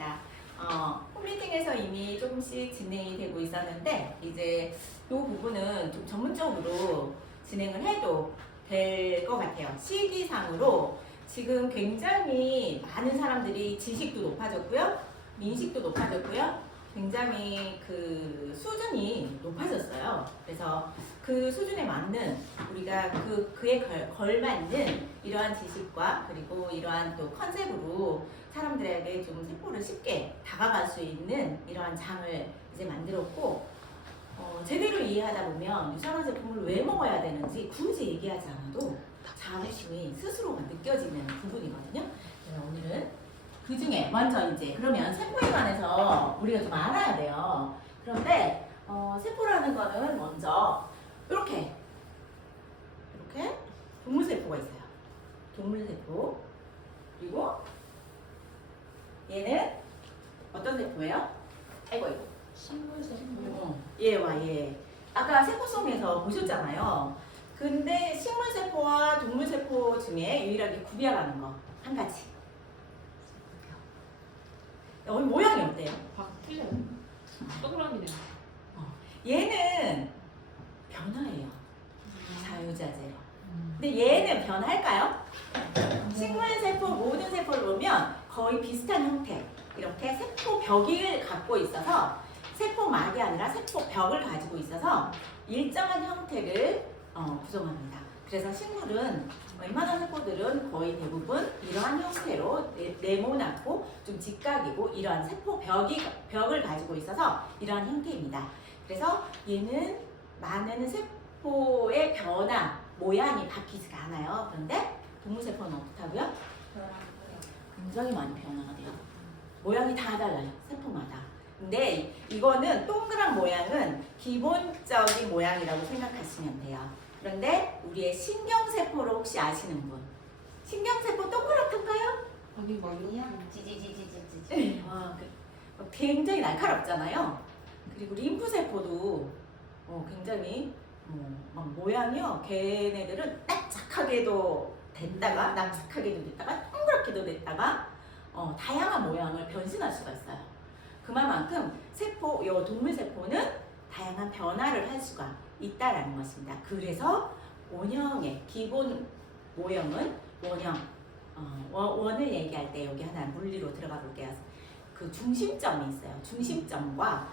반갑습니다. 홈미팅에서 이미 조금씩 진행이 되고 있었는데 이제 이 부분은 좀 전문적으로 진행을 해도 될 것 같아요. 시기상으로 지금 굉장히 많은 사람들이 지식도 높아졌고요. 민식도 높아졌고요. 굉장히 그 수준이 높아졌어요. 그래서 그 수준에 맞는 우리가 그에 걸맞는 이러한 지식과 그리고 이러한 또 컨셉으로 사람들에게 좀 세포를 쉽게 다가갈 수 있는 이러한 장을 이제 만들었고 제대로 이해하다 보면 유산화 제품을 왜 먹어야 되는지 굳이 얘기하지 않아도 자부심이 스스로가 느껴지는 부분이거든요. 그래서 오늘은 그 중에 먼저 이제 그러면 세포에 관해서 우리가 좀 알아야 돼요. 그런데 세포라는 거는 먼저 이렇게 동물세포가 있어요. 동물세포. 그리고 얘는 어떤 세포예요? 아이고. 식물세포. 얘와 얘. 아까 세포성에서 보셨잖아요. 근데 식물세포와 동물세포 중에 유일하게 구별하는 거 한 가지. 모양이 어때요? 틀려요. 동그라미네. 얘는 변화예요. 자유자재로. 근데 얘는 변할까요? 식물세포 모든 세포를 보면 거의 비슷한 형태. 이렇게 세포벽을 갖고 있어서 세포막이 아니라 세포벽을 가지고 있어서 일정한 형태를 구성합니다. 그래서 식물은 웬만한 세포들은 거의 대부분 이러한 형태로 네모나고 좀 직각이고 이러한 세포벽을 가지고 있어서 이러한 형태입니다. 그래서 얘는 많은 세포의 변화, 모양이 바뀌지가 않아요. 그런데 동물세포는 어떻다고요? 굉장히 많이 변화가 돼요. 모양이 다 달라요. 세포마다. 근데 이거는 동그란 모양은 기본적인 모양이라고 생각하시면 돼요. 그런데 우리의 신경세포를 혹시 아시는 분? 신경세포 동그랗던가요? 아니 막이야. 찌찌찌찌찌찌. 굉장히 날카롭잖아요. 그리고 림프세포도 굉장히 막 모양이요. 걔네들은 납작하게도 됐다가 납작하게도 됐다가 동그랗게도 됐다가 다양한 모양을 변신할 수가 있어요. 그만큼 요 동물세포는 다양한 변화를 할 수가 있다라는 것입니다. 그래서 원형의 기본 모형은 원형. 원을 얘기할 때 여기 하나 물리로 들어가 볼게요. 그 중심점이 있어요. 중심점과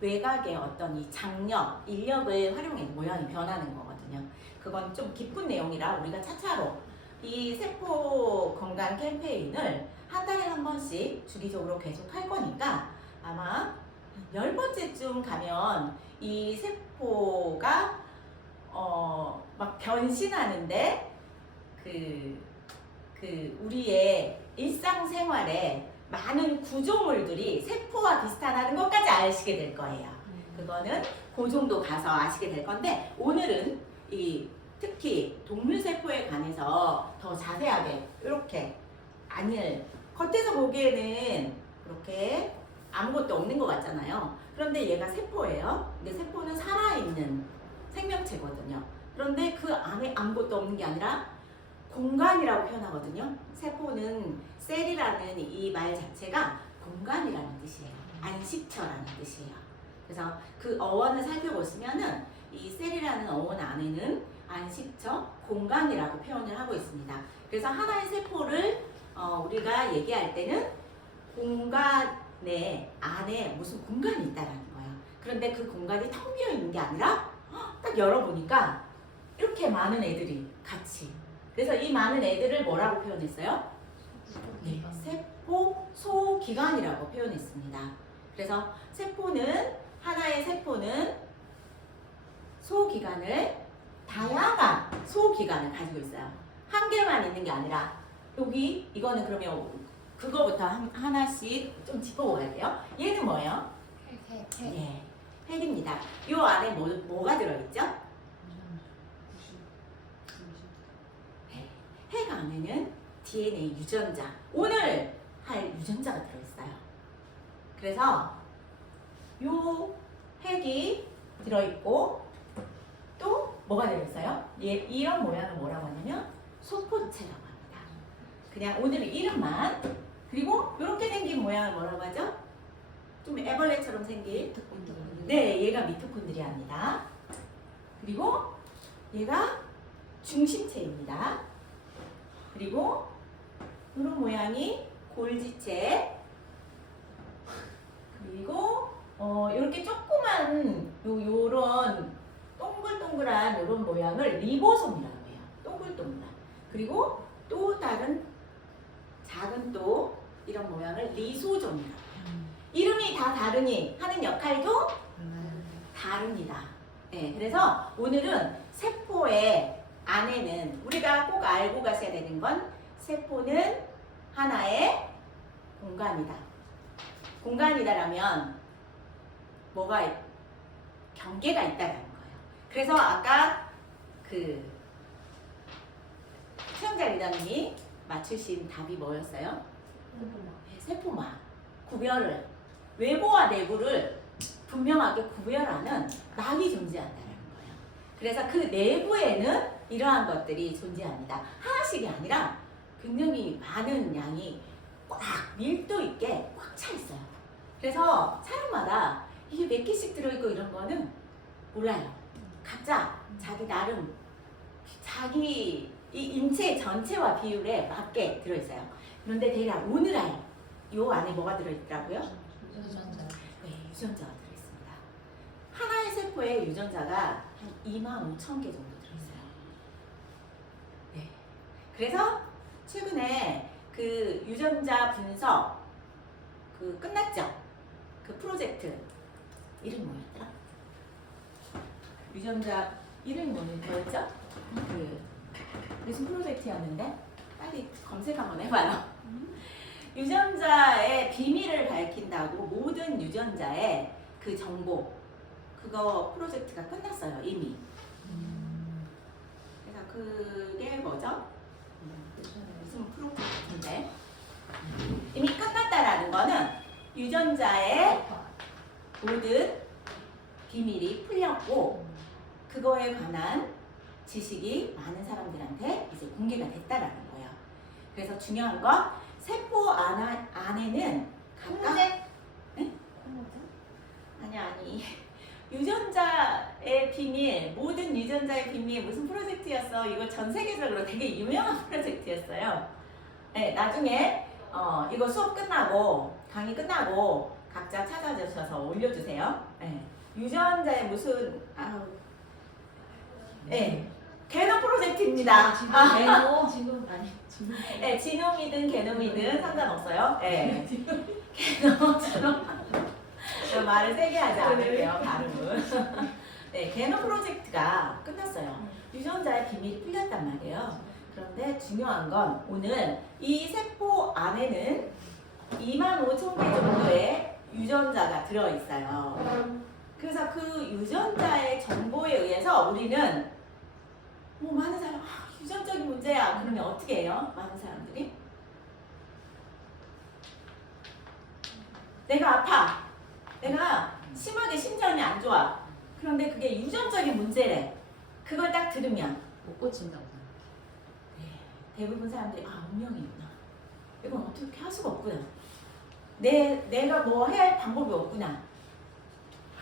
외곽의 어떤 이 장력, 인력을 활용해 모양이 변하는 거거든요. 그건 좀 깊은 내용이라 우리가 차차로 이 세포 건강 캠페인을 한 달에 한 번씩 주기적으로 계속 할 거니까 아마 10번째쯤 가면 이 세포가 막 변신하는데 우리의 일상생활에 많은 구조물들이 세포와 비슷하다는 것까지 아시게 될 거예요. 그거는 그 정도 가서 아시게 될 건데 오늘은 특히 동물세포에 관해서 더 자세하게 이렇게 겉에서 보기에는 이렇게 아무것도 없는 것 같잖아요. 그런데 얘가 세포예요. 근데 세포는 살아있는 생명체거든요. 그런데 그 안에 아무것도 없는 게 아니라 공간이라고 표현하거든요. 세포는 셀이라는 이 말 자체가 공간이라는 뜻이에요. 안식처라는 뜻이에요. 그래서 그 어원을 살펴보시면은 이 셀이라는 어원 안에는 안식처, 공간이라고 표현을 하고 있습니다. 그래서 하나의 세포를 우리가 얘기할 때는 공간에 안에 무슨 공간이 있다라는 거예요. 그런데 그 공간이 텅 비어 있는 게 아니라 딱 열어보니까 이렇게 많은 애들이 같이. 그래서 이 많은 애들을 뭐라고 표현했어요? 네, 세포 소기관이라고 표현했습니다. 그래서 하나의 세포는 다양한 소기관을 가지고 있어요. 한 개만 있는 게 아니라 이거는 그러면 그거부터 하나씩 좀 짚어볼게요. 얘는 뭐예요? 네, 핵입니다. 이 안에 뭐가 들어있죠? 핵 안에는 DNA 유전자, 오늘 할 유전자가 들어있어요. 그래서 이 핵이 들어있고 또 뭐가 들어있어요? 이런 모양을 뭐라고 하냐면 소포체라고 합니다. 그냥 오늘은 이름만. 그리고 이렇게 생긴 모양을 뭐라고 하죠? 좀 애벌레처럼 생긴. 미토콘드리아. 네, 얘가 미토콘드리아입니다. 그리고 얘가 중심체입니다. 그리고 이런 모양이 골지체. 그리고 이렇게 조그만 요런 동글동글한 이런 모양을 리보솜이라고 해요. 동글동글한. 그리고 또 다른 작은 또 이런 모양을 리소솜이라고 해요. 이름이 다 다르니 하는 역할도 다릅니다. 네, 그래서 오늘은 세포의 안에는 우리가 꼭 알고 가셔야 되는 건 세포는 하나의 공간이다. 공간이다라면 뭐가 경계가 있다라는 거예요. 그래서 아까 그 최영자 리더님이 맞추신 답이 뭐였어요? 네, 세포막. 구별을 외부와 내부를 분명하게 구별하는 막이 존재한다는 거예요. 그래서 그 내부에는 이러한 것들이 존재합니다. 하나씩이 아니라 굉장히 많은 양이 꽉 밀도 있게 꽉 차 있어요. 그래서 사람마다 이게 몇 개씩 들어있고 이런 거는 몰라요. 각자 자기 나름 자기 이 인체 전체와 비율에 맞게 들어있어요. 그런데 대략 오늘 알 요 안에 뭐가 들어있더라고요? 유전자. 네, 유전자가 들어있습니다. 하나의 세포에 유전자가 한 25,000개 정도 들어있어요. 네. 그래서 최근에 그 유전자 분석 그 끝났죠? 그 프로젝트 이름이 뭐였더라? 유전자 이름이 뭐였죠? 그 무슨 프로젝트였는데 빨리 검색 한번 해봐요. 유전자의 비밀을 밝힌다고 모든 유전자의 그 정보 그거 프로젝트가 끝났어요 이미. 그래서 그게 뭐죠? 무슨 프로젝트인데 이미 끝났다라는 거는 유전자의 모든 비밀이 풀렸고 그거에 관한 지식이 많은 사람들한테 이제 공개가 됐다라는 거예요. 그래서 중요한 건 세포 안에는 각각 네? 아니 유전자의 비밀 모든 유전자의 비밀 무슨 프로젝트였어? 이거 전 세계적으로 되게 유명한 프로젝트였어요. 네, 나중에 이거 수업 끝나고 강의 끝나고 각자 찾아주셔서 올려주세요. 네, 유전자의 무슨 네, 게놈 프로젝트입니다. 지금 아니 지금. 네, 지놈이든 게놈이든 상관없어요. 네. 게놈처럼 말을 세게 하지 않을게요, 발음은. 네, 게놈 프로젝트가 끝났어요. 유전자의 비밀이 풀렸단 말이에요. 그런데 중요한 건 오늘 이 세포 안에는 25,000개 정도의 유전자가 들어있어요. 그래서 그 유전자의 정보에 의해서 우리는 많은 사람 유전적인 문제야. 그러면 어떻게 해요? 많은 사람들이 내가 아파. 내가 심하게 심장이 안 좋아. 그런데 그게 유전적인 문제래. 그걸 딱 들으면 못 고친다고. 대부분 사람들이 운명이구나. 이건 어떻게 할 수가 없구나. 내가 뭐 해야 할 방법이 없구나.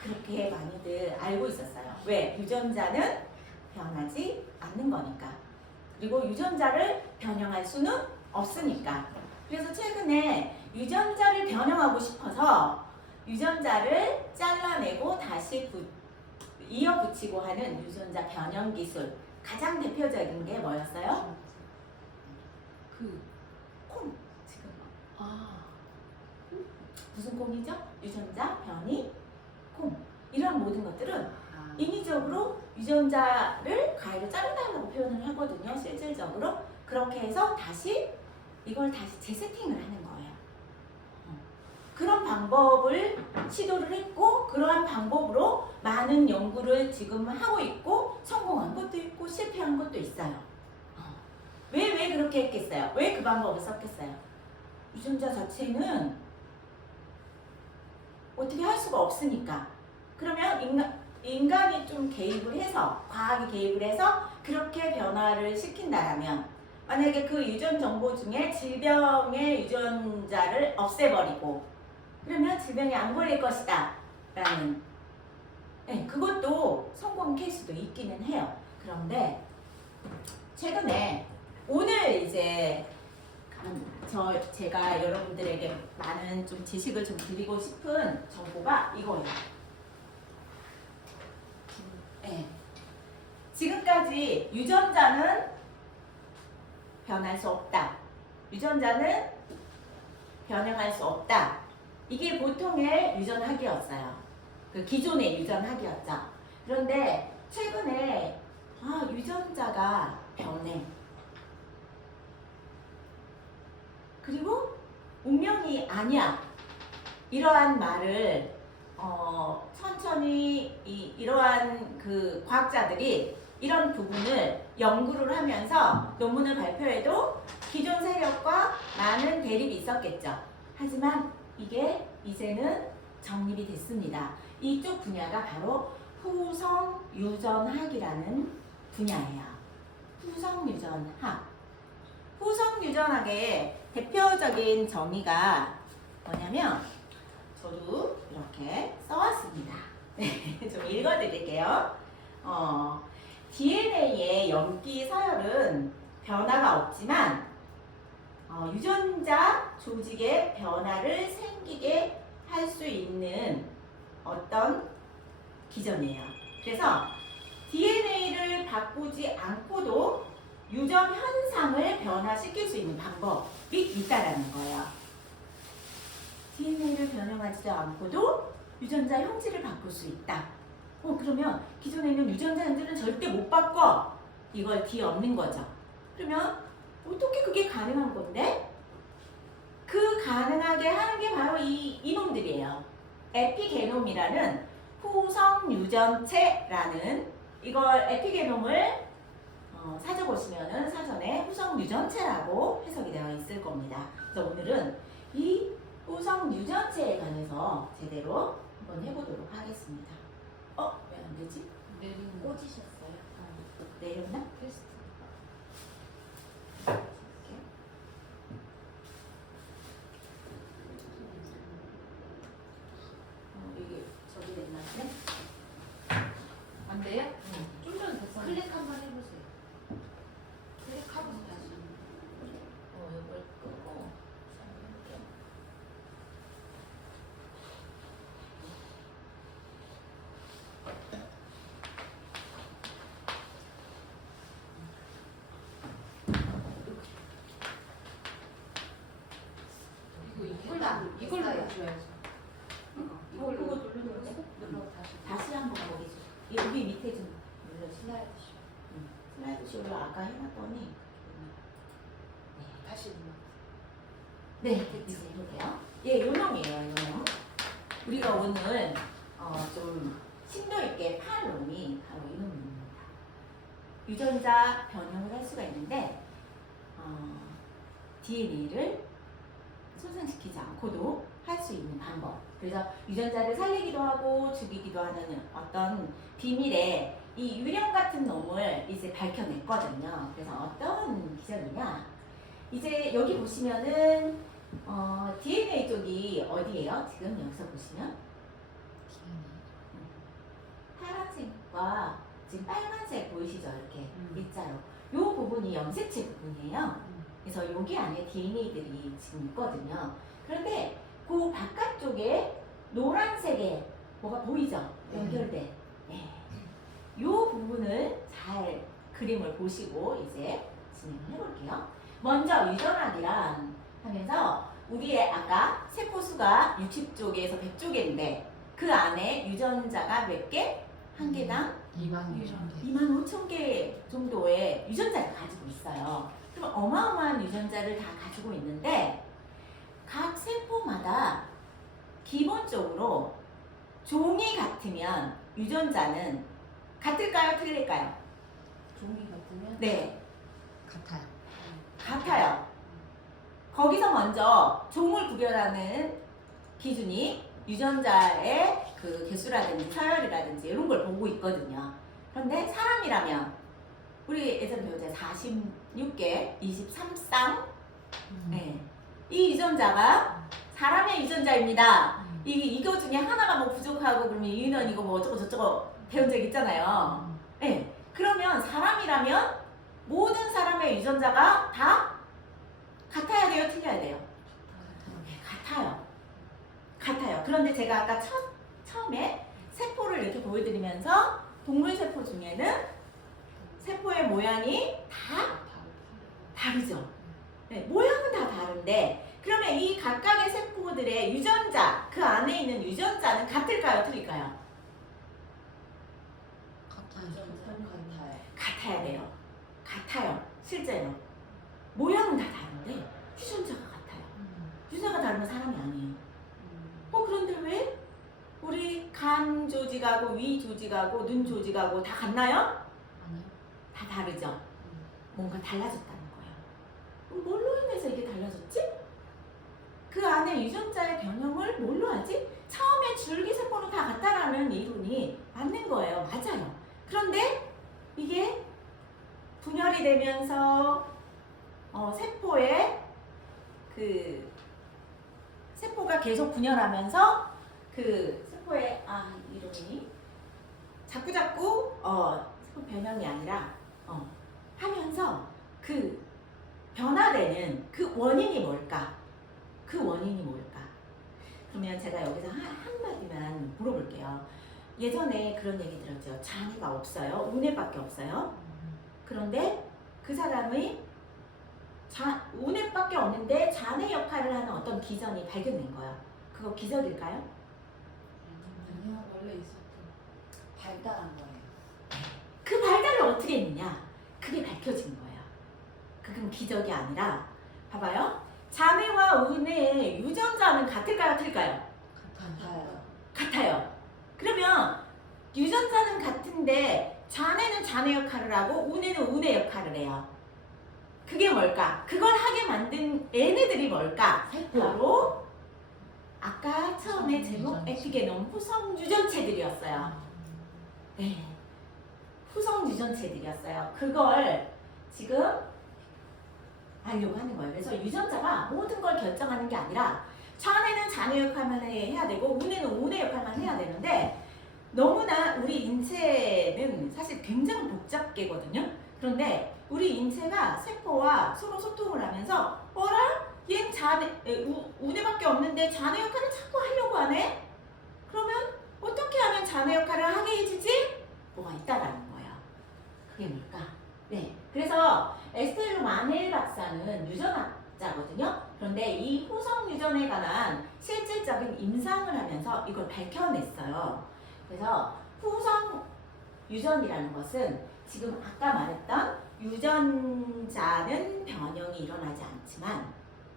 그렇게 많이들 알고 있었어요. 왜? 유전자는 변하지 않는 거니까. 그리고 유전자를 변형할 수는 없으니까. 그래서 최근에 유전자를 변형하고 싶어서 유전자를 잘라내고 다시 이어붙이고 하는 유전자 변형 기술. 가장 대표적인 게 뭐였어요? 콩. 지금 무슨 콩이죠? 유전자 변이 콩. 이런 모든 것들은 인위적으로 유전자를 가위로 자르달라고 표현을 하거든요. 실질적으로 그렇게 해서 이걸 다시 재세팅을 하는 거예요. 그런 방법을 시도를 했고 그러한 방법으로 많은 연구를 지금 하고 있고 성공한 것도 있고 실패한 것도 있어요. 왜 그렇게 했겠어요? 왜 그 방법을 썼겠어요? 유전자 자체는 어떻게 할 수가 없으니까. 그러면 인간이 좀 개입을 해서 과학이 개입을 해서 그렇게 변화를 시킨다라면 만약에 그 유전 정보 중에 질병의 유전자를 없애버리고 그러면 질병이 안 걸릴 것이다 라는 네, 그것도 성공 케이스도 있기는 해요. 그런데 최근에 오늘 이제 제가 여러분들에게 많은 좀 지식을 좀 드리고 싶은 정보가 이거예요. 네. 지금까지 유전자는 변할 수 없다. 유전자는 변형할 수 없다. 이게 보통의 유전학이었어요. 그 기존의 유전학이었죠. 그런데 최근에 유전자가 변해. 그리고 운명이 아니야. 이러한 말을 천천히 이러한 그 과학자들이 이런 부분을 연구를 하면서 논문을 발표해도 기존 세력과 많은 대립이 있었겠죠. 하지만 이게 이제는 정립이 됐습니다. 이쪽 분야가 바로 후성유전학이라는 분야예요. 후성유전학. 후성유전학의 대표적인 정의가 뭐냐면 저도 이렇게 써왔습니다. 좀 읽어드릴게요. DNA의 염기 서열은 변화가 없지만 유전자 조직의 변화를 생기게 할 수 있는 어떤 기전이에요. 그래서 DNA를 바꾸지 않고도 유전 현상을 변화시킬 수 있는 방법이 있다라는 거예요. DNA를 변형하지 않고도 유전자 형질을 바꿀 수 있다. 그러면 기존에는 유전자 형질은 절대 못 바꿔. 이걸 D 없는 거죠. 그러면 어떻게 그게 가능한 건데? 그 가능하게 하는 게 바로 이놈들이에요. 에피게놈이라는 후성 유전체라는 이걸 에피게놈을 찾아보시면은 사전에 후성 유전체라고 해석이 되어 있을 겁니다. 그래서 오늘은 이 후성 유전체에 관해서 제대로 한번 해보도록 하겠습니다. 왜 안 되지? 내리는 꽂으셨어요? 내렸나? 테스트. 이게 저기 됐나 보네? 안 돼요? 응. 좀 전에 됐어요. 클릭 한번 해보세요. 클릭하고 다시. 이걸 끄고 설명할게요. 이걸 눌러줘야죠. 그거 누르는 거지? 눌러 다시. 다시 한번 거기 좀 여기 밑에 좀 눌러주세요. 슬라이드 쇼. 슬라이드 쇼를 아까 해놨더니 다시 눌러. 네, 이제 해볼게요. 예, 요놈이에요, 요놈. 우리가 오늘 좀 심도 있게 팔 놈이 바로 이 놈입니다. 유전자 변형을 할 수가 있는데 DNA를 손상시키지 않고도 할 수 있는 방법. 그래서 유전자를 살리기도 하고 죽이기도 하는 어떤 비밀의 이 유령 같은 놈을 이제 밝혀냈거든요. 그래서 어떤 기전이냐? 이제 여기 보시면은 DNA 쪽이 어디예요? 지금 여기서 보시면 파란색과 지금 빨간색 보이시죠? 이렇게 일자로. 요 부분이 염색체 부분이에요. 그래서 여기 안에 DNA들이 지금 있거든요. 그런데 그 바깥쪽에 노란색에 뭐가 보이죠? 연결된. 네. 요 부분을 잘 그림을 보시고 이제 진행을 해볼게요. 먼저 유전학이란 하면서 우리의 아까 세포수가 60쪽에서 100쪽인데 그 안에 유전자가 몇 개? 한 개당 2만 5천 개 정도의 유전자를 가지고 있어요. 그럼 어마어마한 유전자를 다 가지고 있는데 각 세포마다 기본적으로 종이 같으면 유전자는 같을까요? 틀릴까요? 종이 같으면 네, 같아요. 같아요. 거기서 먼저 종을 구별하는 기준이 유전자의 그 개수라든지 서열이라든지 이런 걸 보고 있거든요. 그런데 사람이라면 우리 예전 배우자 46개 23쌍 네. 이 유전자가 사람의 유전자입니다. 이거 중에 하나가 뭐 부족하고 그러면 이는 이거 뭐 어쩌고 저쩌고 배운 적 있잖아요. 네. 그러면 사람이라면 모든 사람의 유전자가 다 같아야 돼요? 틀려야 돼요? 네, 같아요. 같아요. 그런데 제가 아까 처음에 세포를 이렇게 보여드리면서 동물 세포 중에는 세포의 모양이 다 다르죠. 네, 모양은 다 다른데 그러면 이 각각의 세포들의 유전자, 그 안에 있는 유전자는 같을까요? 틀릴까요? 같아야 돼요. 같아요. 실제로. 모양은 다 다른데 유전자가 같아요. 유전자가 다르면 사람이 아니에요. 그런데 왜? 우리 간 조직하고 위 조직하고 눈 조직하고 다 같나요? 다 다르죠. 뭔가 달라졌다는 거예요. 뭘로 인해서 이게 달라졌지? 그 안에 유전자의 변형을 뭘로 하지? 처음에 줄기세포는 다 같다라는 이론이 맞는 거예요. 맞아요. 그런데 이게 분열이 되면서 세포의 세포가 계속 분열하면서 그 세포의 이름이 자꾸 세포 변형이 아니라 하면서 그 변화되는 그 원인이 뭘까? 그 원인이 뭘까? 그러면 제가 여기서 한마디만 물어볼게요. 예전에 그런 얘기 들었죠. 장애가 없어요. 우뇌밖에 없어요. 그런데 그 사람의 우뇌밖에 없는데 장애 역할을 하는 어떤 기전이 발견된 거예요. 그거 기적일까요? 아니요, 원래 있었던 발달한 거예요. 그 발달을 어떻게 했느냐? 그게 밝혀진 거예요. 그건 기적이 아니라 봐봐요. 장애와 우뇌의 유전자는 같을까요? 틀릴까요? 같아요. 그러면 유전자는 같은데 장애는 장애 역할을 하고 우뇌는 우뇌 역할을 해요. 그게 뭘까? 그걸 하게 만든 얘네들이 뭘까? 바로 아까 처음에 제목 에피게놈 후성 유전체들이었어요. 네, 후성 유전체들이었어요. 그걸 지금 알려고 하는 거예요. 그래서 유전자가 모든 걸 결정하는 게 아니라 장애는 장애 역할만 해야 되고 우뇌는 우뇌 역할만 해야 되는데 너무나 우리 인체는 사실 굉장히 복잡계거든요. 그런데 우리 인체가 세포와 서로 소통을 하면서 얘는 우뇌밖에 없는데 장애 역할을 자꾸 하려고 하네? 그러면 어떻게 하면 장애 역할을 하게 해주지? 뭐가 있다라는 거예요. 그게 뭘까? 네. 그래서 에스텔로 마넬 박사는 유전학자거든요. 그런데 이 후성 유전에 관한 실질적인 임상을 하면서 이걸 밝혀냈어요. 그래서 후성 유전이라는 것은 지금 아까 말했던 유전자는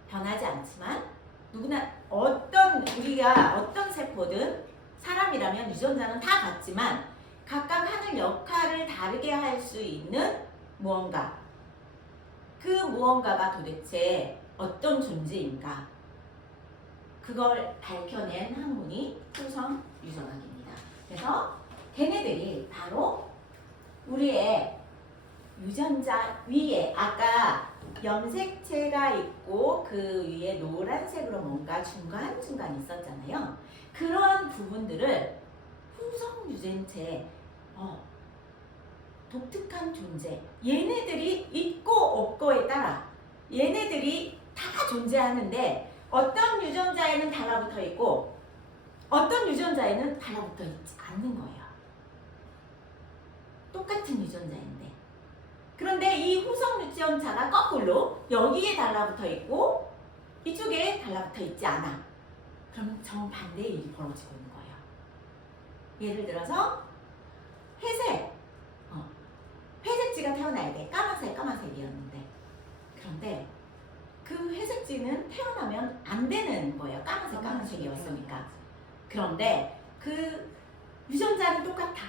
변하지 않지만 누구나 우리가 어떤 세포든 사람이라면 유전자는 다 같지만 각각 하는 역할을 다르게 할 수 있는 무언가, 그 무언가가 도대체 어떤 존재인가, 그걸 밝혀낸 학문이 후성 유전학입니다. 그래서 걔네들이 바로 우리의 유전자 위에 아까 염색체가 있고 그 위에 노란색으로 뭔가 중간중간 있었잖아요. 그런 부분들을 후성 유전체 독특한 존재, 얘네들이 있고 없고에 따라 얘네들이 다 존재하는데 어떤 유전자에는 달라붙어 있고 어떤 유전자에는 달라붙어 있지 않는 거예요. 똑같은 유전자인데. 그런데 이 후성 유전자가 거꾸로 여기에 달라붙어 있고 이쪽에 달라붙어 있지 않아. 그러면 정반대의 일이 벌어지고 있는 거예요. 예를 들어서 회색지가 태어나야 돼. 까만색이었는데. 그런데 그 회색지는 태어나면 안 되는 거예요. 까만색이었으니까. 그런데 그 유전자는 똑같아.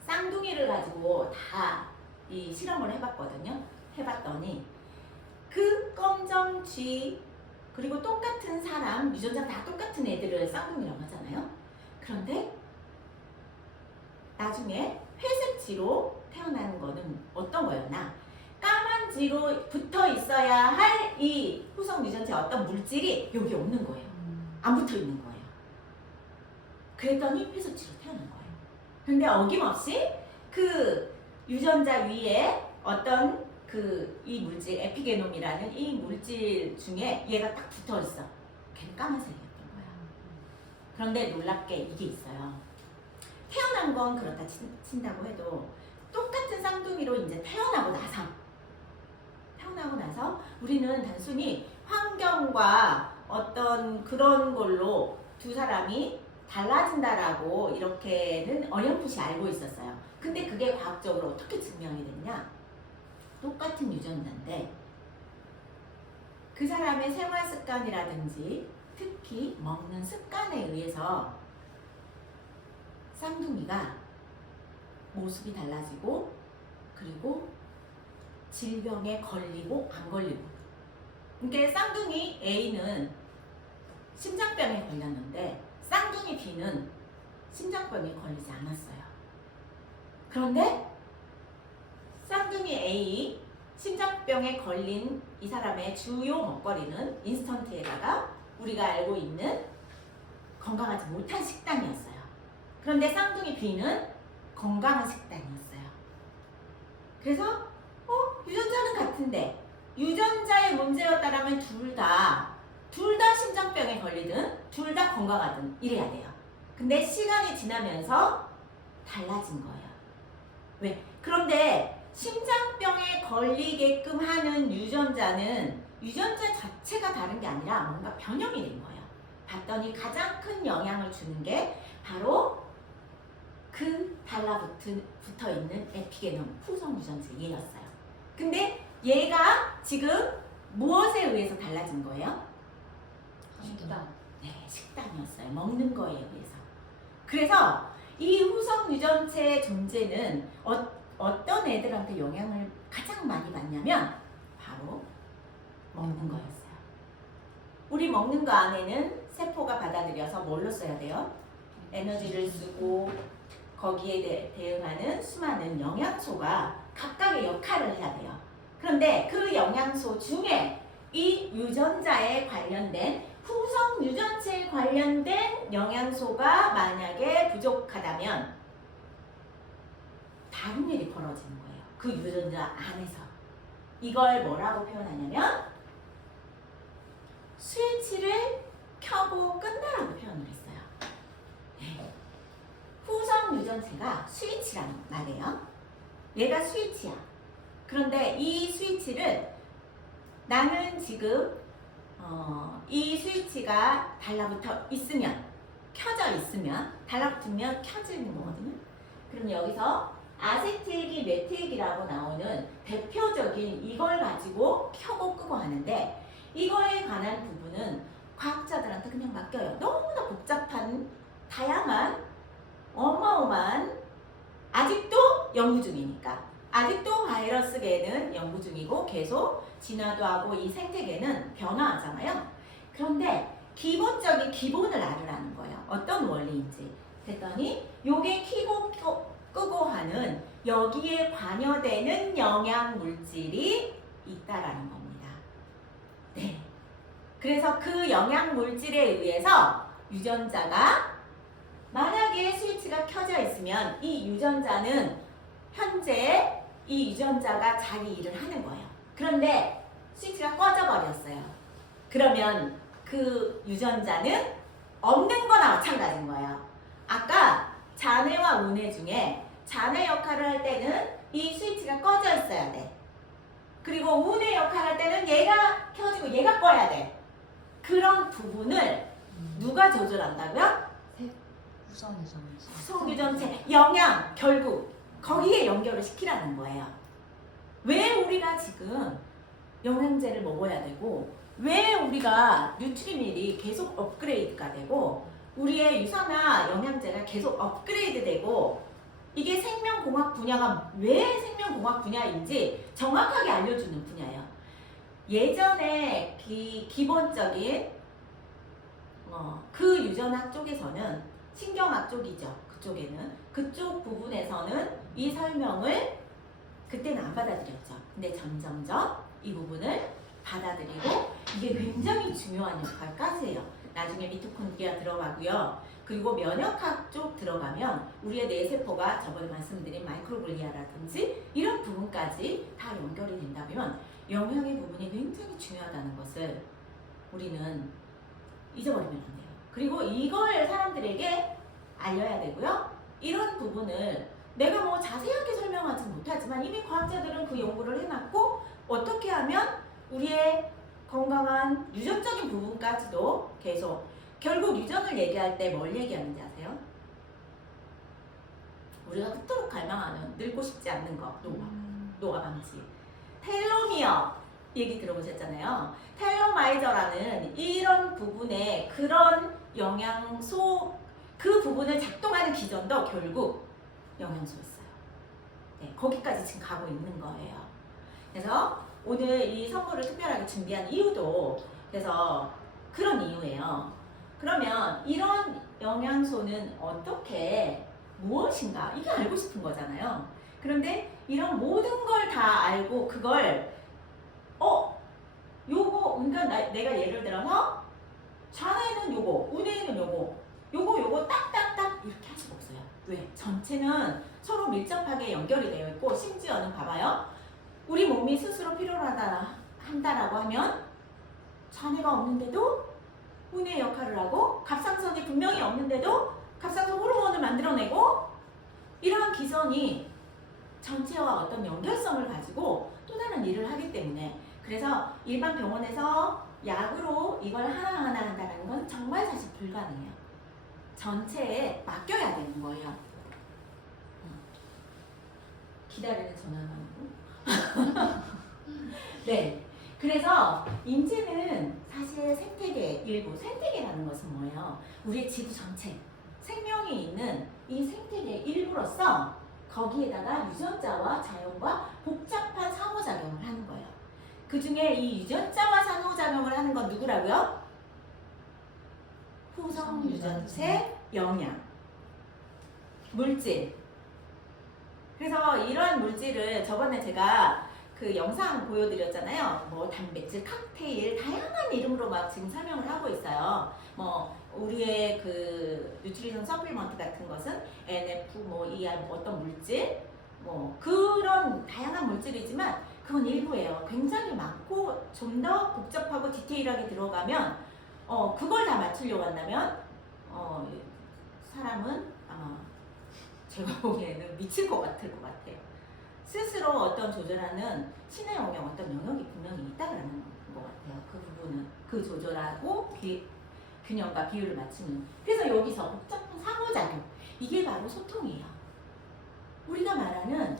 쌍둥이를 가지고 다 이 실험을 해봤거든요. 해봤더니 그 검정 쥐 그리고 똑같은 사람 유전자 다 똑같은 애들을 쌍둥이라고 하잖아요. 그런데 나중에 회색지로 태어나는 거는 어떤 거였나? 까만 지로 붙어 있어야 할 이 후성 유전체 어떤 물질이 여기 없는 거예요. 안 붙어 있는 거예요. 그랬더니 회색지로 태어난 거예요. 근데 어김없이 그 유전자 위에 어떤 이 물질, 에피게놈이라는 이 물질 중에 얘가 딱 붙어 있어. 걔는 까만색이었던 거야. 그런데 놀랍게 이게 있어요. 태어난 건 그렇다 친다고 해도 똑같은 쌍둥이로 이제 태어나고 나서 우리는 단순히 환경과 어떤 그런 걸로 두 사람이 달라진다라고 이렇게는 어렴풋이 알고 있었어요. 근데 그게 과학적으로 어떻게 증명이 됐냐? 똑같은 유전자인데 그 사람의 생활 습관이라든지 특히 먹는 습관에 의해서 쌍둥이가 모습이 달라지고 그리고 질병에 걸리고 안 걸리고. 그러니까 쌍둥이 A는 심장병에 걸렸는데 쌍둥이 B는 심장병에 걸리지 않았어요. 그런데 쌍둥이 A 심장병에 걸린 이 사람의 주요 먹거리는 인스턴트에다가 우리가 알고 있는 건강하지 못한 식단이었어요. 그런데 쌍둥이 B는 건강한 식단이었어요. 그래서 유전자는 같은데 유전자의 문제였다라면 둘 다 심장병에 걸리든 둘 다 건강하든 이래야 돼요. 근데 시간이 지나면서 달라진 거예요. 왜? 그런데 심장병에 걸리게끔 하는 유전자는 유전자 자체가 다른 게 아니라 뭔가 변형이 된 거예요. 봤더니 가장 큰 영향을 주는 게 바로 그 달라붙어 있는 에피게놈 후성 유전체 얘였어요. 근데 얘가 지금 무엇에 의해서 달라진 거예요? 식단. 네, 식단이었어요. 먹는 거에 의해서. 그래서 이 후성 유전체의 존재는 어떤 애들한테 영향을 가장 많이 받냐면 바로 먹는 거였어요. 우리 먹는 거 안에는 세포가 받아들여서 뭘로 써야 돼요? 에너지를 쓰고 거기에 대응하는 수많은 영양소가 각각의 역할을 해야 돼요. 그런데 그 영양소 중에 이 유전자에 관련된 후성 유전체에 관련된 영양소가 만약에 부족하다면 다른 일이 벌어지는 거예요. 그 유전자 안에서. 이걸 뭐라고 표현하냐면 스위치를 켜고 끈다라고 표현을 했어요. 네. 후성 유전체가 스위치란 말이에요. 얘가 스위치야. 그런데 이 스위치를 나는 지금 이 스위치가 달라붙어 있으면 켜져 있으면 달라붙으면 켜지는 거거든요. 그럼 여기서 아세틸기 메틸기라고 나오는 대표적인 이걸 가지고 켜고 끄고 하는데 이거에 관한 부분은 과학자들한테 그냥 맡겨요. 너무나 복잡한 다양한 어마어마한 아직도 연구 중이니까 아직도 바이러스계는 연구 중이고 계속 진화도 하고 이 생태계는 변화하잖아요. 그런데 기본적인 기본을 알으라는 거예요. 어떤 원리인지. 그랬더니 요게 켜고 끄고 하는 여기에 관여되는 영양 물질이 있다라는 겁니다. 네. 그래서 그 영양 물질에 의해서 유전자가 만약에 스위치가 켜져 있으면 이 유전자는 현재 이 유전자가 자기 일을 하는 거예요. 그런데 스위치가 꺼져 버렸어요. 그러면 그 유전자는 없는 거나 마찬가지인 거예요. 아까 자뇌와 우뇌 중에 자뇌 역할을 할 때는 이 스위치가 꺼져 있어야 돼. 그리고 우뇌 역할을 할 때는 얘가 켜지고 얘가 꺼야 돼. 그런 부분을 누가 조절한다고요? 후성 유전체. 후성 유전체 영양 결국 거기에 연결을 시키라는 거예요. 왜 우리가 지금 영양제를 먹어야 되고 왜 우리가 뉴트리밀이 계속 업그레이드가 되고 우리의 유산화 영양제가 계속 업그레이드 되고 이게 생명공학 분야가 왜 생명공학 분야인지 정확하게 알려주는 분야예요. 예전에 기본적인 그 유전학 쪽에서는 신경학 쪽이죠. 그쪽에는 그쪽 부분에서는 이 설명을 그때는 안 받아들였죠. 근데 점점점 이 부분을 받아들이고 이게 굉장히 중요한 역할까지 해요. 나중에 미토콘드리아 들어가고요. 그리고 면역학 쪽 들어가면 우리의 뇌세포가 저번에 말씀드린 마이크로글리아라든지 이런 부분까지 다 연결이 된다면 영양의 부분이 굉장히 중요하다는 것을 우리는 잊어버리면 안 돼요. 그리고 이걸 사람들에게 알려야 되고요. 이런 부분을 내가 뭐 자세하게 설명하지 못하지만 이미 과학자들은 그 연구를 해놨고 어떻게 하면 우리의 건강한 유전적인 부분까지도 계속 결국 유전을 얘기할 때 뭘 얘기하는지 아세요? 우리가 그토록 갈망하는 늙고 싶지 않는 거, 노화 방지. 텔로미어 얘기 들어보셨잖아요. 텔로마이저라는 이런 부분에 그런 영양소 그 부분을 작동하는 기전도 결국 영양소였어요. 네, 거기까지 지금 가고 있는 거예요. 그래서 오늘 이 선물을 특별하게 준비한 이유도 그래서 그런 이유예요. 그러면 이런 영양소는 어떻게 무엇인가 이게 알고 싶은 거잖아요. 그런데 이런 모든 걸 다 알고 그걸 요거 그러니까 내가 예를 들어서 좌뇌는 요거, 우뇌는 요거 딱딱딱 이렇게 할 수가 없어요. 왜? 전체는 서로 밀접하게 연결이 되어 있고 심지어는 봐봐요. 우리 몸이 스스로 필요로 한다라고 하면 좌뇌가 없는데도 우뇌 역할을 하고 갑상선이 분명히 없는데도 갑상선 호르몬을 만들어내고 이러한 기전이 전체와 어떤 연결성을 가지고 또 다른 일을 하기 때문에 그래서 일반 병원에서 약으로 이걸 하나하나 한다는 건 정말 사실 불가능해요. 전체에 맡겨야 되는 거예요. 기다리는 전화만 네. 그래서 인지는 사실 생태계 일부, 생태계라는 것은 뭐예요? 우리의 지구 전체, 생명이 있는 이 생태계의 일부로서 거기에다가 유전자와 자연과 복잡한 상호작용을 하는 거예요. 그 중에 이 유전자와 상호작용을 하는 건 누구라고요? 후성 유전체, 영양, 물질. 그래서 이런 물질을 저번에 제가 그 영상 보여드렸잖아요. 뭐 단백질 칵테일 다양한 이름으로 막 지금 설명을 하고 있어요. 뭐 우리의 그 뉴트리션 서플리먼트 같은 것은 NF, 뭐 ER, 뭐 어떤 물질, 뭐 그런 다양한 물질이지만 그건 일부예요. 굉장히 많고 좀 더 복잡하고 디테일하게 들어가면 그걸 다 맞추려고 한다면 사람은 아마 제가 보기에는 미칠 것 같을 것 같아요. 스스로 어떤 조절하는 신의 영역 어떤 영역이 분명히 있다라는 것 같아요. 그 부분은 그 조절하고 균형과 비율을 맞추는. 그래서 여기서 복잡한 상호작용 이게 바로 소통이에요. 우리가 말하는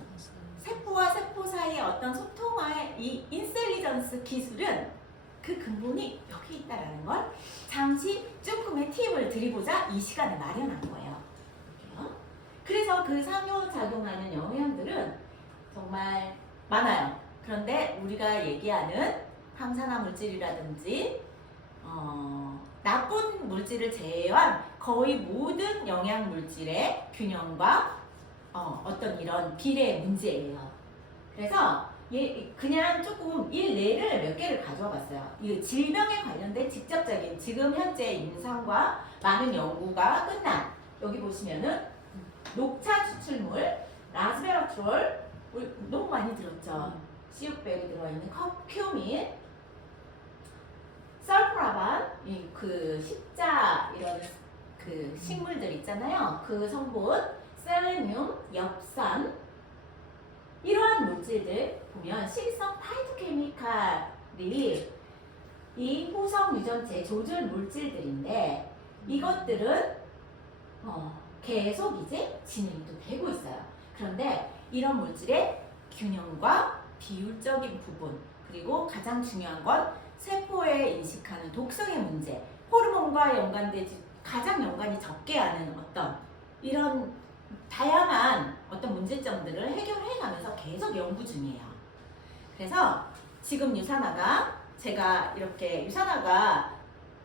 세포와 세포 사이의 어떤 소통와의 이 인텔리전스 기술은 그 근본이 여기 있다라는 걸 잠시 조금의 팁을 드리고자 이 시간을 마련한 거예요. 그래서 그 상호작용하는 영양들은 정말 많아요. 그런데 우리가 얘기하는 항산화 물질이라든지 나쁜 물질을 제외한 거의 모든 영양 물질의 균형과 어떤 이런 비례의 문제예요. 그래서 그냥 조금 일례를 몇 개를 가져와 봤어요. 이 질병에 관련된 직접적인 지금 현재 임상과 많은 연구가 끝난 여기 보시면은 녹차 추출물, 라스베라트롤 너무 많이 들었죠. CU100이 들어있는 커큐민, 설프라반, 그 십자 이런 그 식물들 있잖아요. 그 성분, 셀레늄, 엽산 이러한 물질들 보면 실성 파이토케미칼이 이 호성 유전체 조절 물질들인데 이것들은 계속 이제 진행이 또 되고 있어요. 그런데 이런 물질의 균형과 비율적인 부분 그리고 가장 중요한 건 세포에 인식하는 독성의 문제 호르몬과 연관되지 가장 연관이 적게 하는 어떤 이런 다양한 어떤 문제점들을 해결해 가면서 계속 연구 중이에요. 그래서 지금 유산화가 제가 이렇게 유산화가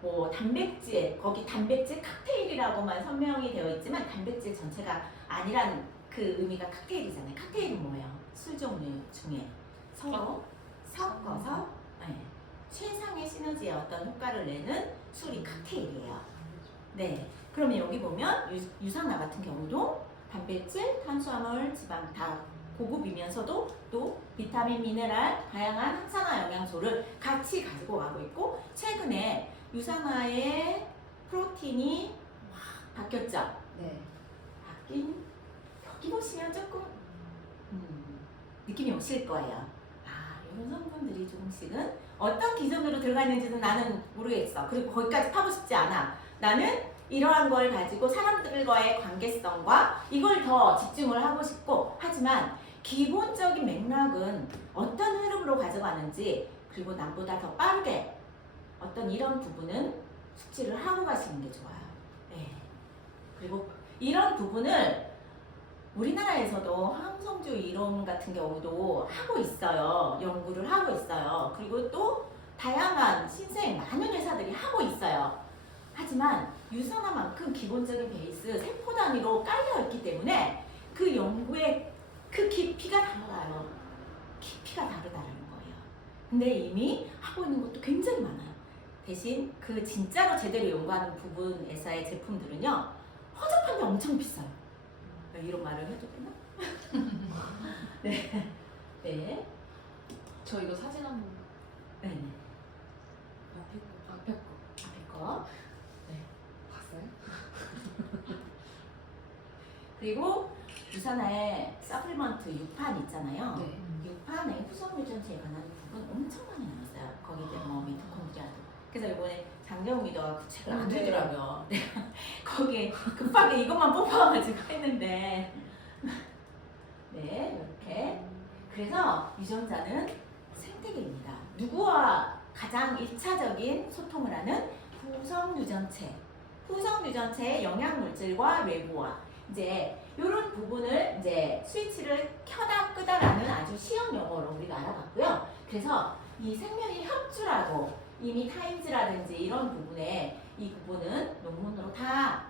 뭐 단백질, 거기 단백질 칵테일이라고만 설명이 되어 있지만 단백질 전체가 아니란 그 의미가 칵테일이잖아요. 칵테일은 뭐예요? 술 종류 중에 서로 섞어서 네, 최상의 시너지의 어떤 효과를 내는 술이 칵테일이에요. 네, 그러면 여기 보면 유산화 같은 경우도 단백질, 탄수화물, 지방 다 고급이면서도 또 비타민, 미네랄, 다양한 항산화 영양소를 같이 가지고 가고 있고 최근에 유산화의 프로틴이 확 바뀌었죠. 네. 바뀐 여기 보시면 조금 느낌이 오실 거예요. 아, 이런 성분들이 조금씩은 어떤 기준으로 들어가 있는지는 나는 모르겠어. 그리고 거기까지 파고 싶지 않아. 나는 이러한 걸 가지고 사람들과의 관계성과 이걸 더 집중을 하고 싶고 하지만 기본적인 맥락은 어떤 흐름으로 가져가는지 그리고 남보다 더 빠르게 어떤 이런 부분은 숙지를 하고 가시는 게 좋아요. 네. 그리고 이런 부분을 우리나라에서도 항성주의 이론 같은 경우도 하고 있어요. 연구를 하고 있어요. 그리고 또 다양한 신생 많은 회사들이 하고 있어요. 하지만 유산화만큼 기본적인 베이스 세포 단위로 깔려 있기 때문에 그 연구의 그 깊이가 달라요. 깊이가 다르다는 거예요. 근데 이미 하고 있는 것도 굉장히 많아요. 대신 그 진짜로 제대로 연구하는 부분에서의 제품들은요 허접한데 엄청 비싸요. 이런 말을 해도 되나? 네. 네. 저 이거 사진 한번. 네네. 앞에 거. 앞에 거. 네. 봤어요? 그리고 유산화의 서플리먼트 6판 있잖아요. 네. 6판에 후속 유전체에 관한 부분 엄청 많이 나왔어요. 거기에 뭐 미토콘드리아도. 그래서 이번에 장정우 리더가 그 책을 안 네. 주더라고요. 거기에 급하게 이것만 뽑아가지고 했는데 네 이렇게 그래서 유전자는 생태계입니다. 누구와 가장 1차적인 소통을 하는 후성 유전체 후성 유전체의 영양 물질과 외부와 이제 이런 부분을 이제 스위치를 켜다 끄다라는 아주 쉬운 용어로 우리가 알아봤고요. 그래서 이 생명의 협주라고 이미 타임즈라든지 이런 부분에 이 부분은 논문으로 다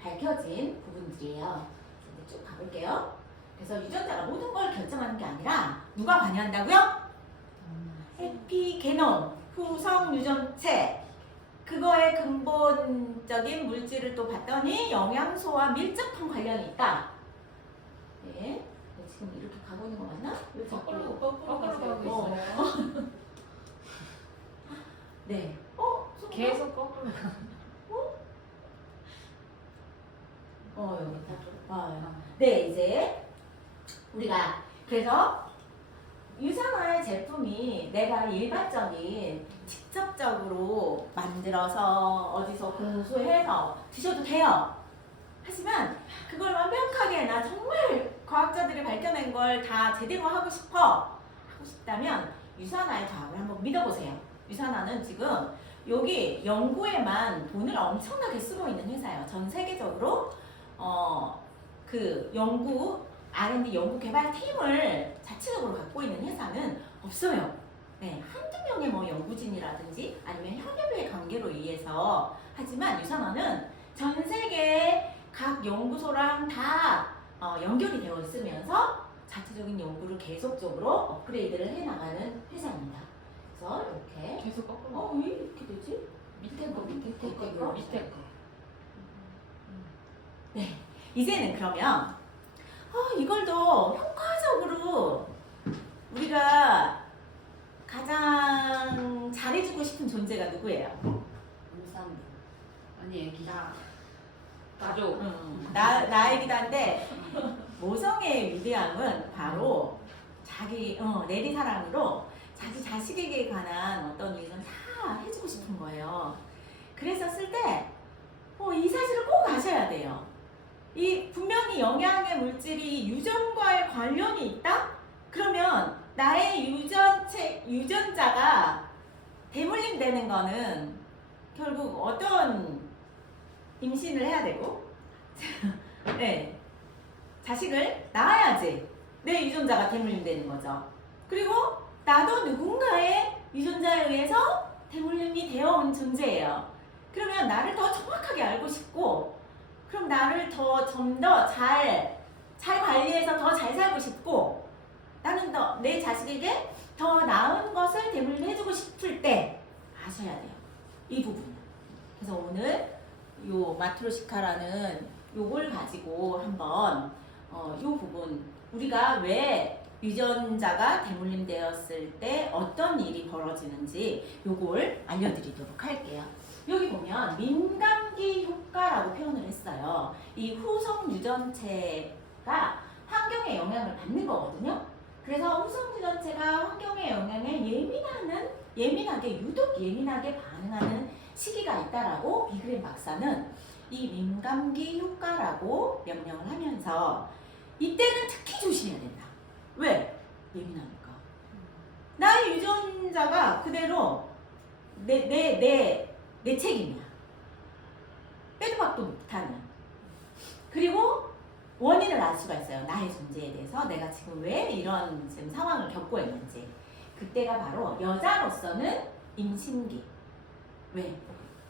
밝혀진 부분들이에요. 이제 쭉 가볼게요. 그래서 유전자가 모든 걸 결정하는 게 아니라 누가 관여한다고요? 에피게놈, 후성 유전체 그거의 근본적인 물질을 또 봤더니 영양소와 밀접한 관련이 있다. 네, 지금 이렇게 가고 있는 거 맞나? 왜 거꾸로 가고 가고 있어요? 있어요. 네. 계속 거꾸로. 여기다. 네, 이제 우리가 그래서 유산화의 제품이 내가 일반적인 직접적으로 만들어서 어디서 공수해서 드셔도 돼요. 하지만 그걸 완벽하게 나 정말 과학자들이 밝혀낸 걸 다 제대로 하고 싶다면 유산화의 과학을 한번 믿어보세요. 유산화는 지금 여기 연구에만 돈을 엄청나게 쓰고 있는 회사예요. 전 세계적으로 그 연구 R&D 연구 개발 팀을 자체적으로 갖고 있는 회사는 없어요. 네, 한두 명의 뭐 연구진이라든지 아니면 협업의 관계로 의해서 하지만 유산화는 전 세계 각 연구소랑 다 연결이 되어 있으면서 자체적인 연구를 계속적으로 업그레이드를 해나가는 회사입니다. 그래서 이렇게 계속 거꾸로. 왜 이렇게 되지? 밑에 거. 밑에 거. 네, 이제는 그러면 이걸 더 효과적으로 우리가 가장 잘해주고 싶은 존재가 누구예요? 임산부. 아니 애기야. 가족. 나이기도 한데 모성애의 위대함은 바로 자기 내리사랑으로 자기 자식에게 관한 어떤 일은 다 해주고 싶은 거예요. 그랬었을 때 이 사실을 꼭 아셔야 돼요. 이 분명히 영양의 물질이 유전과의 관련이 있다? 그러면 나의 유전자가 대물림 되는 거는 결국 어떤 임신을 해야 되고 네, 자식을 낳아야지 내 유전자가 대물림 되는 거죠. 그리고 나도 누군가의 유전자에 의해서 대물림이 되어온 존재예요. 그러면 나를 더 정확하게 알고 싶고, 그럼 나를 좀 더 잘 관리해서 더 잘 살고 싶고, 나는 더 내 자식에게 더 나은 것을 대물림 해주고 싶을 때 아셔야 돼요. 이 부분은. 그래서 오늘 요 마트로시카라는 요걸 가지고 한번 요 부분, 우리가 왜 유전자가 대물림 되었을 때 어떤 일이 벌어지는지 요걸 알려드리도록 할게요. 여기 보면 민감기 효과라고 표현을 했어요. 이 후성 유전체가 환경의 영향을 받는 거거든요. 그래서 후성 유전체가 환경의 영향에 유독 예민하게 반응하는 시기가 있다라고 비그렌 박사는 이 민감기 효과라고 명명을 하면서 이때는 특히 조심해야 된다. 왜? 예민하니까. 나의 유전자가 그대로 내 책임이야. 빼도 박도 못하는. 그리고 원인을 알 수가 있어요. 나의 존재에 대해서 내가 지금 왜 이런 지금 상황을 겪고 있는지. 그때가 바로 여자로서는 임신기. 왜?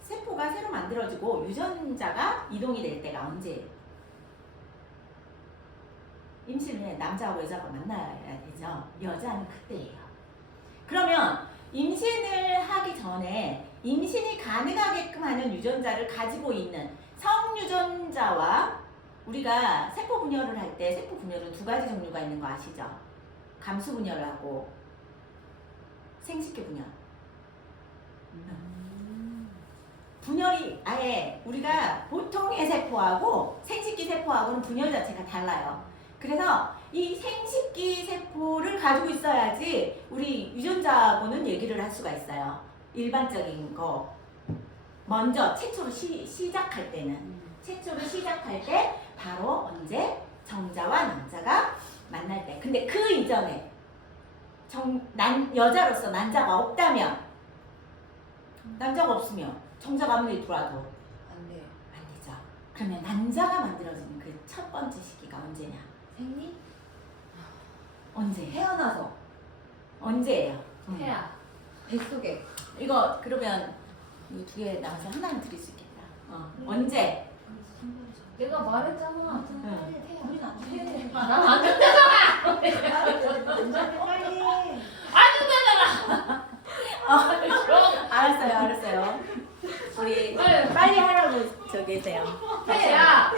세포가 새로 만들어지고 유전자가 이동이 될 때가 언제예요? 임신을 해. 남자하고 여자가 만나야 되죠. 여자는 그때예요. 그러면 임신을 하기 전에 임신이 가능하게끔 하는 유전자를 가지고 있는 성유전자와 우리가 세포 분열을 할 때 세포 분열은 두 가지 종류가 있는 거 아시죠? 감수 분열하고 생식기 분열. 분열이 아예 우리가 보통의 세포하고 생식기 세포하고는 분열 자체가 달라요. 그래서 이 생식기 세포를 가지고 있어야지 우리 유전자하고는 얘기를 할 수가 있어요. 일반적인 거. 먼저 최초로 시작할 때는 최초로 시작할 때 바로 언제 정자와 남자가 만날 때. 근데 그 이전에 여자로서 남자가 없다면, 남자가 없으면 정자가 아무리 돌아도 안 돼요. 안 되죠. 그러면 남자가 만들어지는 그 첫 번째 시기가 언제냐? 생리? 언제? 태어나서. 언제예요? 태아. 뱃속에. 이거 그러면 이 두 개 나와서 하나는 드릴 수 있겠다. 언제? 내가 말했잖아. 우리는 안 돼. 난 완전 되잖아. 알았어요. 우리 빨리 하라고 저기 계세요. 태아.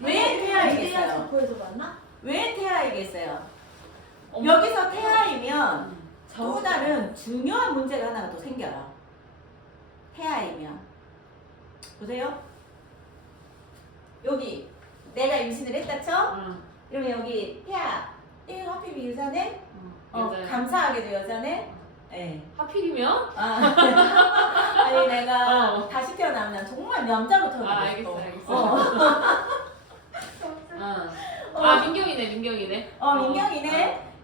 왜 태아이겠어요? 보여줘 봤나? 왜 태아이겠어요? 여기서 태아이면 또 다른 중요한 문제가 하나가 또 생겨요. 태아이면 보세요. 여기 내가 임신을 했다 쳐? 그러면 여기 태아. 이거 하필 유자네? 감사하게도 여자네? 네. 하필이면? 아니 내가 다시 태어나면 정말 남자로 태어나고 싶어. 알겠어. 민경이네. 민경이네.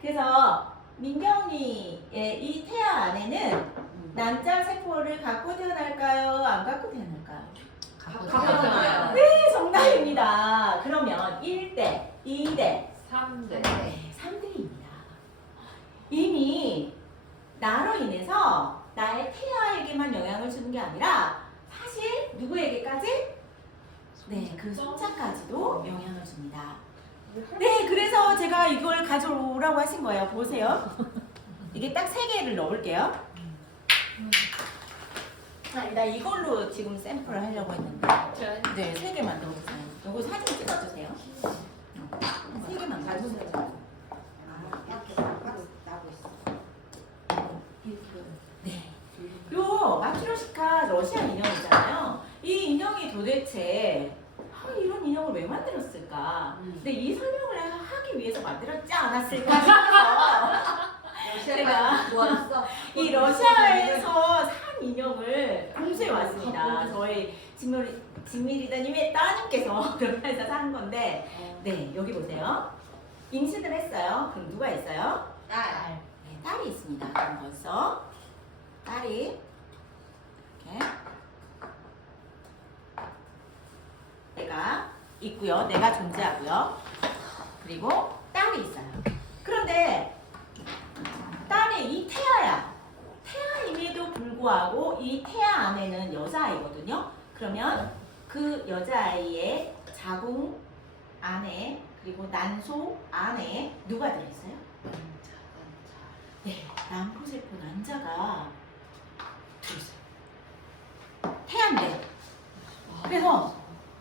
그래서 민경이의 이 태아 안에는 난자 세포를 갖고 태어날까요? 안 갖고 태어날까요? 갖고 태어나요. 네, 정답입니다. 그러면 1대, 2대, 3대. 3대입니다. 이미 나로 인해서 나의 태아에게만 영향을 주는 게 아니라 사실 누구에게까지? 네, 그 손자까지도 영향을 줍니다. 네, 그래서 제가 이걸 가져오라고 하신 거예요. 보세요. 이게 딱 3개를 넣을게요. 나 이걸로 지금 샘플을 하려고 했는데 네, 3개만 넣어주세요. 이거 사진 찍어주세요. 3개만 넣어주세요. 네. 요 마트로시카 러시아 인형이잖아요. 이 인형이 도대체 이런 인형을 왜 만들었을까? 근데 이 설명을 하기 위해서 만들었지 않았을까 싶어서 제가 이 러시아에서 산 인형을 공수해 왔습니다. 저희 진미 리더님의 따님께서 러시아에서 산 건데, 네, 여기 보세요. 임신을 했어요. 그럼 누가 있어요? 딸. 네, 딸이 있습니다. 그럼 벌써 딸이 이렇게 내가 있고요. 내가 존재하고요. 그리고 딸이 있어요. 그런데 딸이 이 태아야. 태아임에도 불구하고 이 태아 안에는 여자아이거든요. 그러면 그 여자아이의 자궁 안에 그리고 난소 안에 누가 들어있어요? 네, 난포세포 난자가 들어있어요. 태아인데. 그래서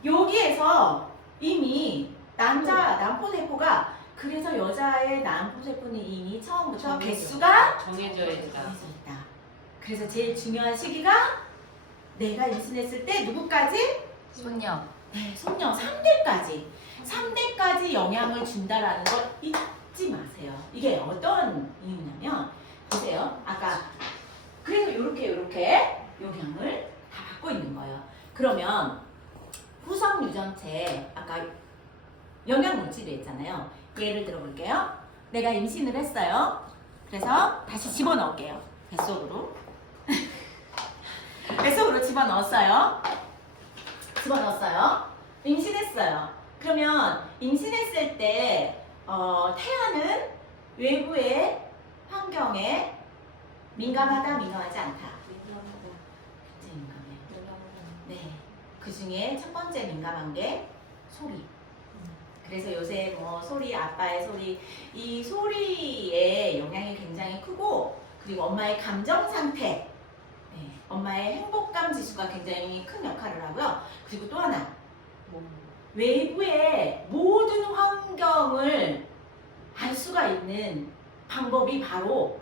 여기에서 이미 난포세포가 그래서 여자의 난포세포는 이미 처음부터 개수가 정해져 있다. 정해져 있다. 그래서 제일 중요한 시기가 내가 임신했을 때 누구까지? 손녀. 네, 손녀 3대까지. 3대까지 영향을 준다라는 걸 잊지 마세요. 이게 어떤 이유냐면 보세요. 아까 그래서 이렇게 영향을 다 받고 있는 거예요. 그러면 후성 유전체 아까 영양 물질이 있잖아요. 예를 들어 볼게요. 내가 임신을 했어요. 그래서 다시 집어넣을게요. 뱃속으로. 뱃속으로 집어넣었어요. 임신했어요. 그러면 임신했을 때 태아는 외부의 환경에 민감하다, 민감하지 않다. 굉장히 민감해요. 네. 그 중에 첫 번째 민감한 게 소리. 그래서 요새 뭐 소리, 아빠의 소리, 이 소리의 영향이 굉장히 크고, 그리고 엄마의 감정 상태, 네, 엄마의 행복감 지수가 굉장히 큰 역할을 하고요. 그리고 또 하나, 외부의 모든 환경을 알 수가 있는 방법이 바로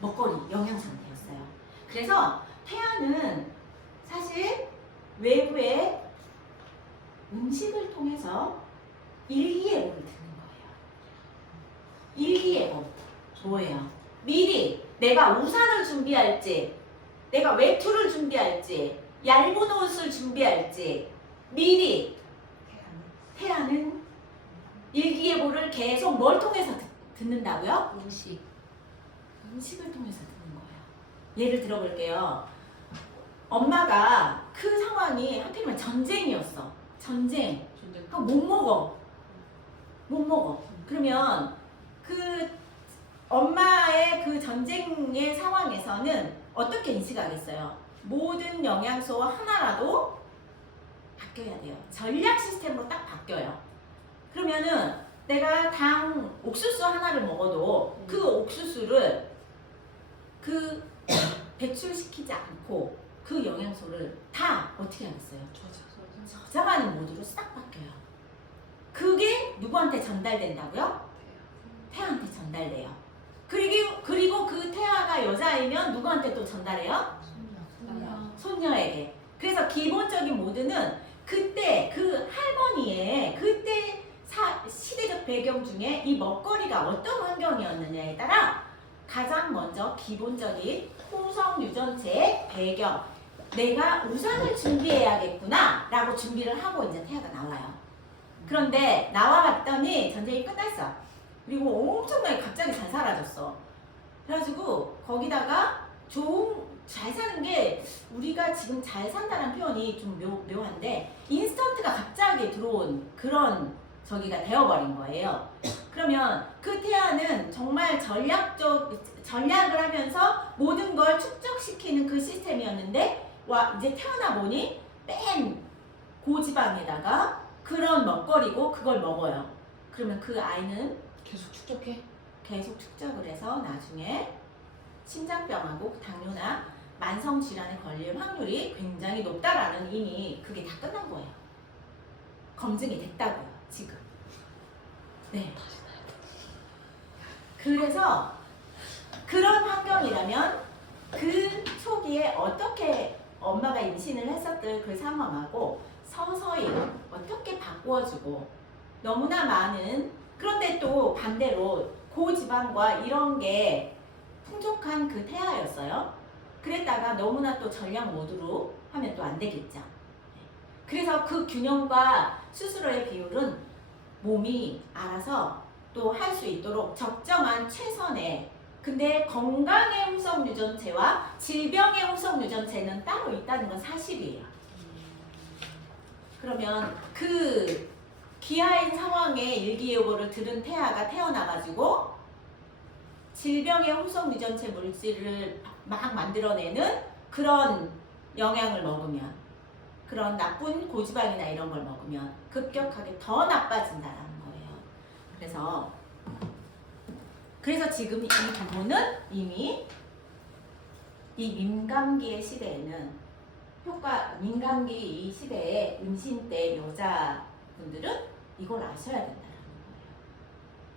먹거리, 영양 상태였어요. 그래서 태아는 사실 외부의 음식을 통해서 일기예보를 듣는 거예요. 일기예보 뭐예요? 미리 내가 우산을 준비할지, 내가 외투를 준비할지, 얇은 옷을 준비할지 미리 태아는 일기예보를 계속 뭘 통해서 듣는다고요? 음식을 통해서 듣는 거예요. 예를 들어볼게요. 엄마가 그 상황이 하필이면 전쟁이었어. 전쟁. 그럼 못 먹어. 그러면 그 엄마의 그 전쟁의 상황에서는 어떻게 인식하겠어요? 모든 영양소 하나라도 바뀌어야 돼요. 전략 시스템으로 딱 바뀌어요. 그러면은 내가 옥수수 하나를 먹어도 그 옥수수를 그 배출시키지 않고 그 영양소를 다 어떻게 하겠어요? 저장하는 모드로 싹 바뀌어요. 그게 누구한테 전달된다고요? 태아한테 전달돼요. 그리고 그 태아가 여자이면 누구한테 또 전달해요? 손녀에게. 그래서 기본적인 모드는 그때 그 할머니의 그때 시대적 배경 중에 이 먹거리가 어떤 환경이었느냐에 따라 가장 먼저 기본적인 후성 유전체의 배경, 내가 우산을 준비해야겠구나 라고 준비를 하고 이제 태아가 나와요. 그런데 나와봤더니 전쟁이 끝났어. 그리고 엄청나게 갑자기 잘 사라졌어. 그래가지고 거기다가 잘 사는 게 우리가 지금 잘 산다는 표현이 좀 묘한데 인스턴트가 갑자기 들어온 그런 저기가 되어버린 거예요. 그러면 그 태아는 정말 전략을 하면서 모든 걸 축적시키는 그 시스템이었는데 이제 태어나 보니 맨 고지방에다가 그런 먹거리고 그걸 먹어요. 그러면 그 아이는 계속 축적해? 계속 축적을 해서 나중에 심장병하고 당뇨나 만성질환에 걸릴 확률이 굉장히 높다라는 이미 그게 다 끝난 거예요. 검증이 됐다고요, 지금. 네. 그래서 그런 환경이라면 그 초기에 어떻게 엄마가 임신을 했었던 그 상황하고 서서히 어떻게 바꾸어주고 너무나 많은 그런데 또 반대로 고지방과 이런 게 풍족한 그 태아였어요. 그랬다가 너무나 또 전략 모드로 하면 또 안 되겠죠. 그래서 그 균형과 스스로의 비율은 몸이 알아서 또 할 수 있도록 적정한 최선의 근데 건강의 후성 유전체와 질병의 후성 유전체는 따로 있다는 건 사실이에요. 그러면 그 기아인 상황에 일기예보를 들은 태아가 태어나가지고 질병의 후성 유전체 물질을 막 만들어내는 그런 영양을 먹으면, 그런 나쁜 고지방이나 이런 걸 먹으면 급격하게 더 나빠진다라는 거예요. 그래서 지금 이 부분은 이미 이 민감기의 시대에는 민감기 이 시대에 임신 때 여자분들은 이걸 아셔야 된다는 거예요.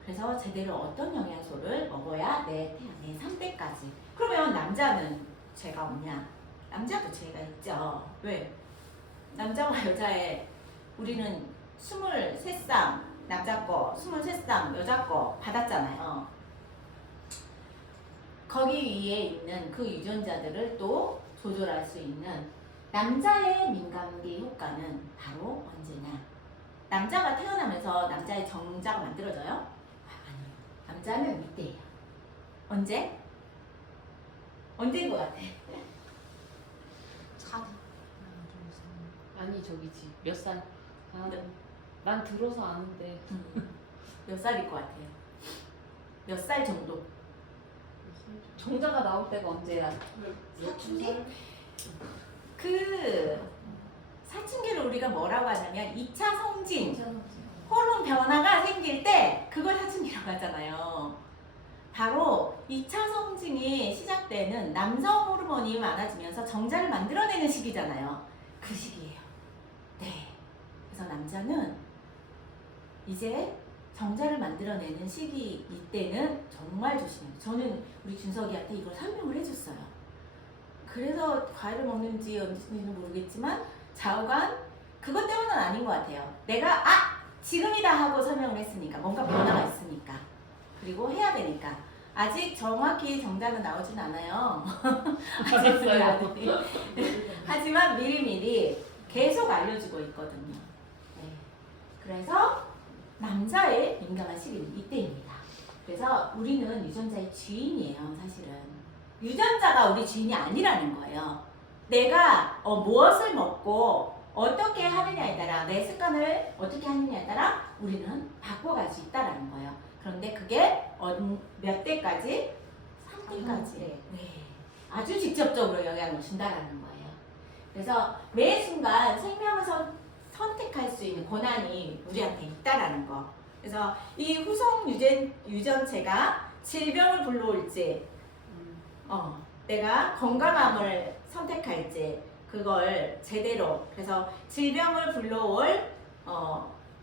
그래서 제대로 어떤 영양소를 먹어야 내 태아의 3대까지. 그러면 남자는 죄가 없냐? 남자도 죄가 있죠. 왜? 남자와 여자의 우리는 23쌍 남자 거, 23쌍 여자 거 받았잖아요. 거기 위에 있는 그 유전자들을 또 조절할 수 있는 남자의 민감기 효과는 바로 언제냐? 남자가 태어나면서 남자의 정자가 만들어져요? 아니요. 남자는 이때예요. 언제? 언제인 것 같아? 아니 저기지 몇 살? 네. 난 들어서 아는데 몇 살일 것 같아요? 몇 살 정도? 정자가 나올 때가 언제야? 사춘기? 그 사춘기를 우리가 뭐라고 하냐면 2차 성징, 호르몬 변화가 생길 때 그걸 사춘기라고 하잖아요. 바로 2차 성징이 시작되는 남성 호르몬이 많아지면서 정자를 만들어내는 시기잖아요. 그 시기예요. 네. 그래서 남자는 이제 정자를 만들어내는 시기 이때는 정말 조심해요. 저는 우리 준석이한테 이걸 설명을 해줬어요. 그래서 과일을 먹는지 언제인지는 모르겠지만 좌우간 그것 때문은 아닌 것 같아요. 내가 지금이다 하고 설명을 했으니까 뭔가 변화가 있으니까 그리고 해야 되니까 아직 정확히 정자는 나오진 않아요. 하지만 미리미리 계속 알려주고 있거든요. 네. 그래서 남자의 민감한 시기는 이때입니다. 그래서 우리는 유전자의 주인이에요, 사실은. 유전자가 우리 주인이 아니라는 거예요. 내가 무엇을 먹고 어떻게 하느냐에 따라, 내 습관을 어떻게 하느냐에 따라 우리는 바꿔갈 수 있다는 거예요. 그런데 그게 몇 대까지? 3대까지. 네. 아주 직접적으로 영향을 준다는 거예요. 그래서 매 순간 생명을 선택할 수 있는 권한이 우리한테 있다라는 거. 그래서 이 후성 유전체가 질병을 불러올지, 내가 건강함을 선택할지, 그걸 제대로. 그래서 질병을 불러올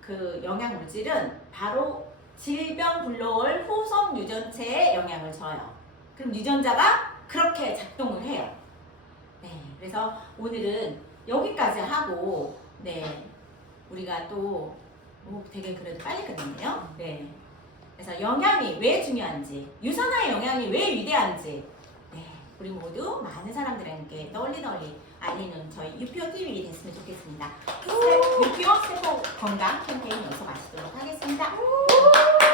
그 영양 물질은 바로 질병 불러올 후성 유전체에 영향을 줘요. 그럼 유전자가 그렇게 작동을 해요. 네, 그래서 오늘은 여기까지 하고, 네, 우리가 또 되게 그래도 빨리 끝났네요. 네, 그래서 영양이 왜 중요한지, 유산화의 영양이 왜 위대한지, 네, 우리 모두 많은 사람들에게 널리 알리는 저희 유표 TV 됐으면 좋겠습니다. 유표 세포 건강 캠페인 연속 마시도록